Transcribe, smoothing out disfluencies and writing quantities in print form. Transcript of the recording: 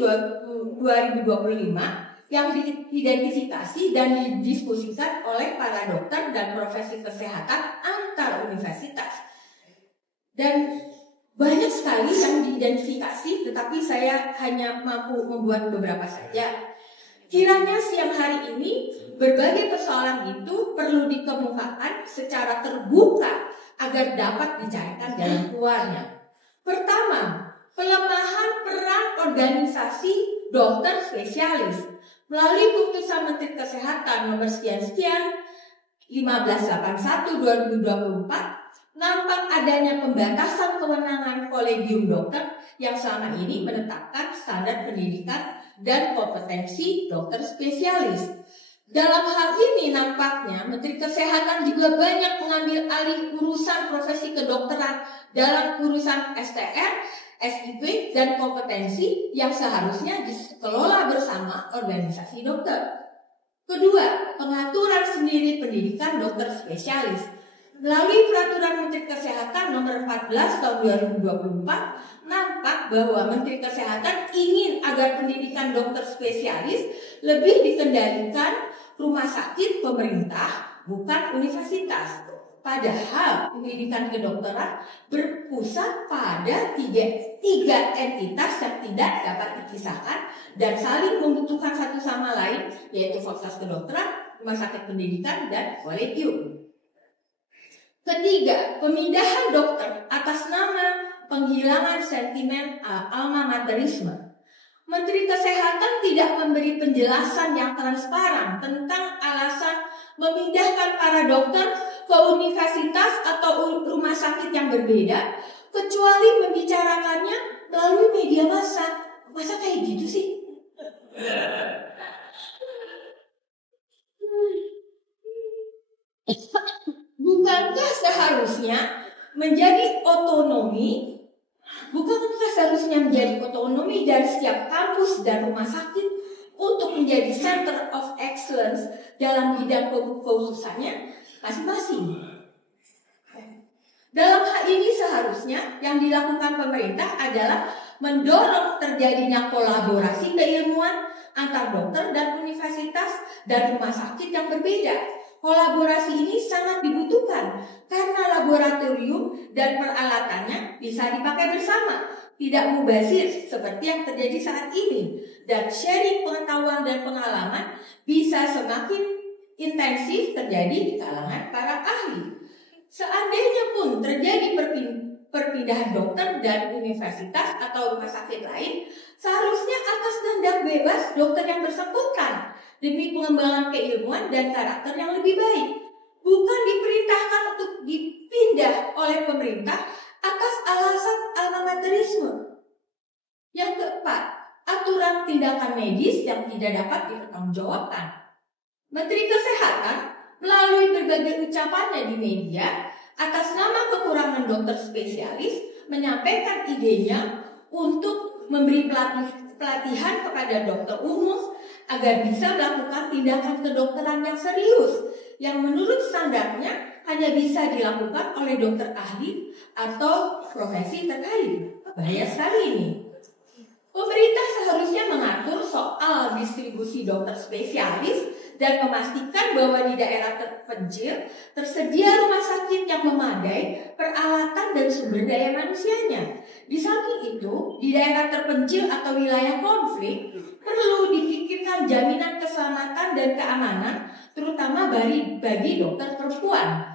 2025 yang diidentifikasi dan didiskusikan oleh para dokter dan profesi kesehatan antar universitas. Dan banyak sekali yang diidentifikasi, tetapi saya hanya mampu membuat beberapa saja. Kiranya siang hari ini berbagai persoalan itu perlu dikemukakan secara terbuka agar dapat dicarikan jalan keluarnya. Pertama, pelemahan peran organisasi dokter spesialis. Melalui Keputusan Menteri Kesehatan nomor sekian-sekian 1581/2024 nampak adanya pembatasan kewenangan kolegium dokter yang selama ini menetapkan standar pendidikan dan kompetensi dokter spesialis. Dalam hal ini nampaknya Menteri Kesehatan juga banyak mengambil alih urusan profesi kedokteran dalam urusan STR, SIP, dan kompetensi yang seharusnya dikelola bersama organisasi dokter. Kedua, pengaturan sendiri pendidikan dokter spesialis. Melalui Peraturan Menteri Kesehatan nomor 14 tahun 2024, nampak bahwa Menteri Kesehatan ingin agar pendidikan dokter spesialis lebih dikendalikan rumah sakit pemerintah, bukan universitas. Padahal pendidikan kedokteran berpusat pada tiga entitas yang tidak dapat dipisahkan dan saling membutuhkan satu sama lain, yaitu Fakultas Kedokteran, Rumah Sakit Pendidikan, dan Kolegium. Ketiga, pemindahan dokter atas nama penghilangan sentimen alma materisme. Menteri Kesehatan tidak memberi penjelasan yang transparan tentang alasan memindahkan para dokter ke universitas atau rumah sakit yang berbeda, kecuali membicarakannya melalui media massa. Masa kayak gitu sih? Bukankah seharusnya menjadi otonomi? Bukankah seharusnya menjadi otonomi dari setiap kampus dan rumah sakit untuk menjadi center of excellence dalam bidang kekhususannya masing-masing? Dalam hal ini seharusnya yang dilakukan pemerintah adalah mendorong terjadinya kolaborasi keilmuan antar dokter dan universitas dan rumah sakit yang berbeda. Kolaborasi ini sangat dibutuhkan karena laboratorium dan peralatannya bisa dipakai bersama, tidak mubazir seperti yang terjadi saat ini, dan sharing pengetahuan dan pengalaman bisa semakin intensif terjadi di kalangan para ahli. Seandainya pun terjadi perpindahan dokter dan universitas atau rumah sakit lain, seharusnya atas kehendak bebas dokter yang bersangkutan demi pengembangan keilmuan dan karakter yang lebih baik, bukan diperintahkan untuk dipindah oleh pemerintah atas alasan alma materisme. Yang keempat, aturan tindakan medis yang tidak dapat dipertanggungjawabkan. Menteri Kesehatan melalui berbagai ucapannya di media atas nama kekurangan dokter spesialis menyampaikan idenya untuk memberi pelatihan kepada dokter umum agar bisa melakukan tindakan kedokteran yang serius yang menurut standarnya hanya bisa dilakukan oleh dokter ahli atau profesi terkait. Bahaya sekali ini. Pemerintah seharusnya mengatur soal distribusi dokter spesialis dan memastikan bahwa di daerah terpencil tersedia rumah sakit yang memadai peralatan dan sumber daya manusianya. Di samping itu, di daerah terpencil atau wilayah konflik perlu dipikirkan jaminan keselamatan dan keamanan, terutama bagi dokter perempuan.